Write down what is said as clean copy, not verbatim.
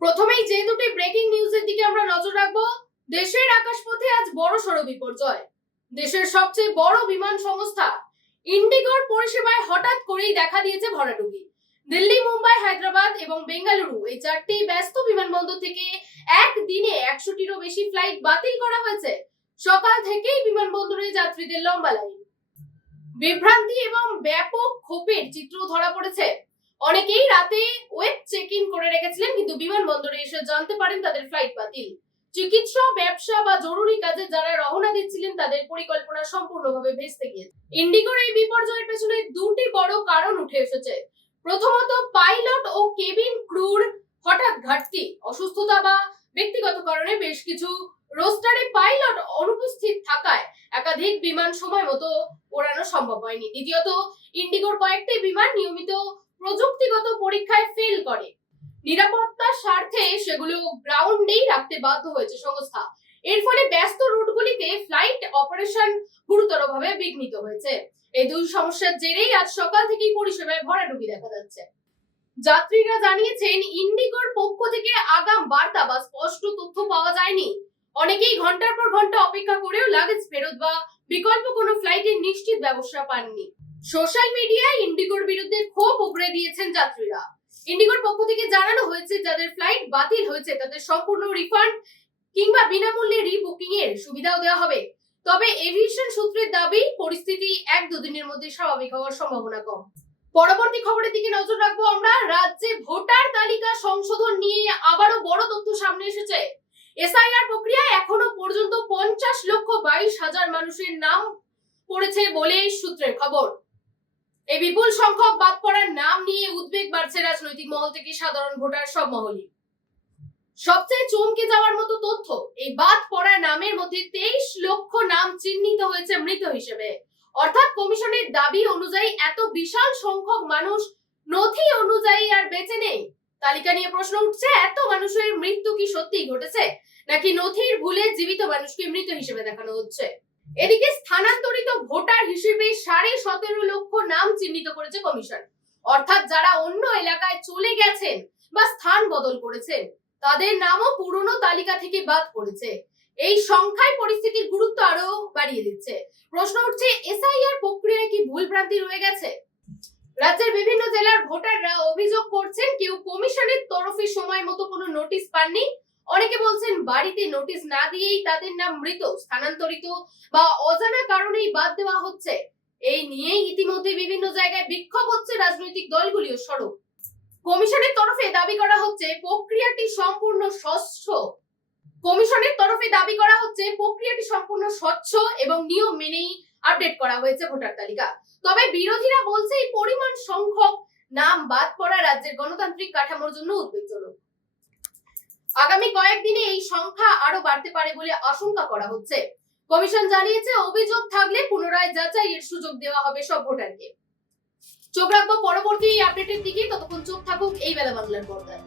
প্রথমেই যে দুটি ব্রেকিং নিউজের দিকে আমরা নজর রাখবো। দেশের আকাশপথে আজ বড়সড় বিপর্যয়। দেশের সবচেয়ে বড় বিমান সংস্থা ইন্ডিগোর পরিষেবায় হঠাৎ করেই দেখা দিয়েছে ভরাডুবি। দিল্লি, মুম্বাই, হায়দ্রাবাদ এবং বেঙ্গালুরু এই চারটি ব্যস্ত বিমানবন্দর থেকে একদিনে 100টিরও বেশি ফ্লাইট বাতিল করা হয়েছে। সকাল থেকেই বিমানবন্দরে যাত্রীদের লম্বা লাইন, বিভ্রান্তি এবং ব্যাপক ক্ষোভের চিত্র ধরা পড়েছে। অনেকেই রাতে ওয়েব চেক ইন করে রেখেছিলেন, কিন্তু বিমানবন্দরে এসে জানতে পারেন তাদের ফ্লাইট বাতিল। চিকিৎসা, ব্যবসা বা জরুরি কাজে যারা রওনা দিচ্ছিলেন তাদের পরিকল্পনা সম্পূর্ণভাবে ভেস্তে গিয়েছে। ইন্ডিগোর এই বিপর্যয়ের পেছনে দুটি বড় কারণ উঠে এসেছে। প্রথমত, পাইলট ও কেবিন ক্রুর হঠাৎ ঘাটতি, অসুস্থতা বা ব্যক্তিগত কারণে বেশ কিছু রোস্টারে পাইলট অনুপস্থিত থাকায় একাধিক বিমান সময় মতো ওড়ানো সম্ভব হয়নি। দ্বিতীয়ত, ইন্ডিগোর কয়েকটি বিমান নিয়মিত প্রযুক্তিগত পরীক্ষায় ফেল করে। নিরাপত্তার স্বার্থে সেগুলো গ্রাউন্ডেই রাখতে বাধ্য হয়েছে সংস্থা। এর ফলে ব্যস্ত রুটগুলিতে ফ্লাইট অপারেশন গুরুতরভাবে বিঘ্নিত হয়েছে। এই দুই সমস্যার জেরেই আজ সকাল থেকেই পরিষেবায় ভরাডুবি দেখা যাচ্ছে। যাত্রীরা জানিয়েছেন, ইন্ডিগোর পক্ষ থেকে আগাম বার্তা বা স্পষ্ট তথ্য পাওয়া যায়নি। অনেকেই ঘন্টার পর ঘন্টা অপেক্ষা করেও লাগেজ ফেরত বা বিকল্প কোনো ফ্লাইটের নিশ্চিত ব্যবস্থা পাননি। সোশ্যাল মিডিয়ায় ইন্ডিগোর বিরুদ্ধে ক্ষোভ উগরে দিয়েছেন যাত্রীরা। ইন্ডিগোর পক্ষ থেকে জানানো হয়েছে, যাদের ফ্লাইট বাতিল হয়েছে তাদের সম্পূর্ণ রিফান্ড কিংবা বিনামূল্যে রিবুকিং এর সুবিধাও দেওয়া হবে। তবে এভিয়েশন সূত্রের দাবি, পরিস্থিতি 1-2 দিনের মধ্যে স্বাভাবিক হওয়ার সম্ভাবনা কম। পরবর্তী খবরের দিকে নজর রাখবো আমরা। রাজ্যে ভোটার তালিকা সংশোধন নিয়ে আবারও বড় তথ্য সামনে এসেছে। এসআইআর প্রক্রিয়ায় এখনো পর্যন্ত 50,22,000 মানুষের নাম পড়েছে বলে সূত্রের খবর। এই বিপুল সংখ্যক বাদ পড়ার নাম নিয়ে উদ্বেগ বাড়ছে রাজনৈতিক মহল থেকে সাধারণ ভোটার সব মহলই। সবচেয়ে চমকে যাওয়ার মতো তথ্য, এই বাদ পড়া নামের মধ্যে 23 লক্ষ নাম চিহ্নিত হয়েছে মৃত হিসেবে। অর্থাৎ কমিশনের দাবি অনুযায়ী এত বিশাল সংখ্যক মানুষ নথি অনুযায়ী আর বেঁচে নেই। তালিকা নিয়ে প্রশ্ন উঠছে, এত মানুষের মৃত্যু কি সত্যিই ঘটেছে, নাকি নথির ভুলে জীবিত মানুষকে মৃত হিসেবে দেখানো হচ্ছে? এদিকে স্থানান্তরিত ভোটার হিসেবে 17.5 লক্ষ নাম চিহ্নিত করেছে কমিশন। অর্থাৎ যারা অন্য এলাকায় চলে গেছেন বা স্থান বদল করেছেন তাদের নামও পুরনো তালিকা থেকে বাদ পড়েছে। এই সংখ্যায় পরিস্থিতির গুরুত্ব আরো বাড়িয়ে দিচ্ছে। প্রশ্ন উঠছে, এসআইআর প্রক্রিয়ায় কি ভুলভ্রান্তি রয়ে গেছে? রাজ্যের বিভিন্ন জেলার ভোটাররা অভিযোগ করছেন, কেউ কমিশনের তরফে সময় মতো কোনো নোটিশ পাননি। অনেকে বলছেন, বাড়িতে নোটিশ না দিয়েই তাদের নাম মৃত, স্থানান্তরিত বা অজানা কারণেই বাদ দেওয়া হচ্ছে। এই নিয়েই ইতিমধ্যে বিভিন্ন জায়গায় বিক্ষোভ হচ্ছে রাজনৈতিক দলগুলিও সরব। কমিশনের তরফে দাবি করা হচ্ছে প্রক্রিয়াটি সম্পূর্ণ স্বচ্ছ এবং নিয়ম মেনেই আপডেট করা হয়েছে ভোটার তালিকা। তবে বিরোধীরা বলছে, এই পরিমাণ সংখ্যক নাম বাদ পড়া রাজ্যের গণতান্ত্রিক কাঠামোর জন্য উদ্বেগজনক। আগামী কয়েকদিনে এই সংখ্যা আরো বাড়তে পারে বলে আশঙ্কা করা হচ্ছে। কমিশন জানিয়েছে, অভিযোগ থাকলে পুনরায় যাচাইয়ের সুযোগ দেওয়া হবে সব ভোটারকে। চোখ রাখবো পরবর্তী আপডেটের দিকে। ততক্ষণ চোখ থাকুক এই বেলা বাংলার পর্দায়।